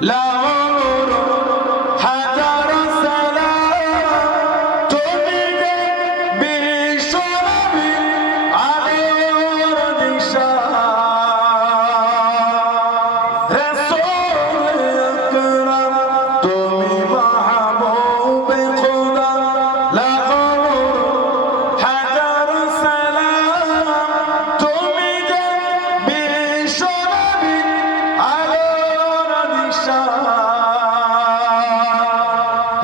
love.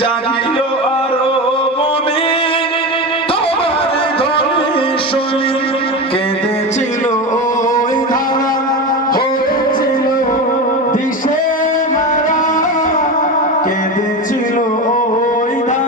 জাগিল আরও মনে তোমার ধরে শুনি কেঁদেছিল ওই ধারা, হয়েছিল দিশে মারা কেঁদেছিল ওই ধারা।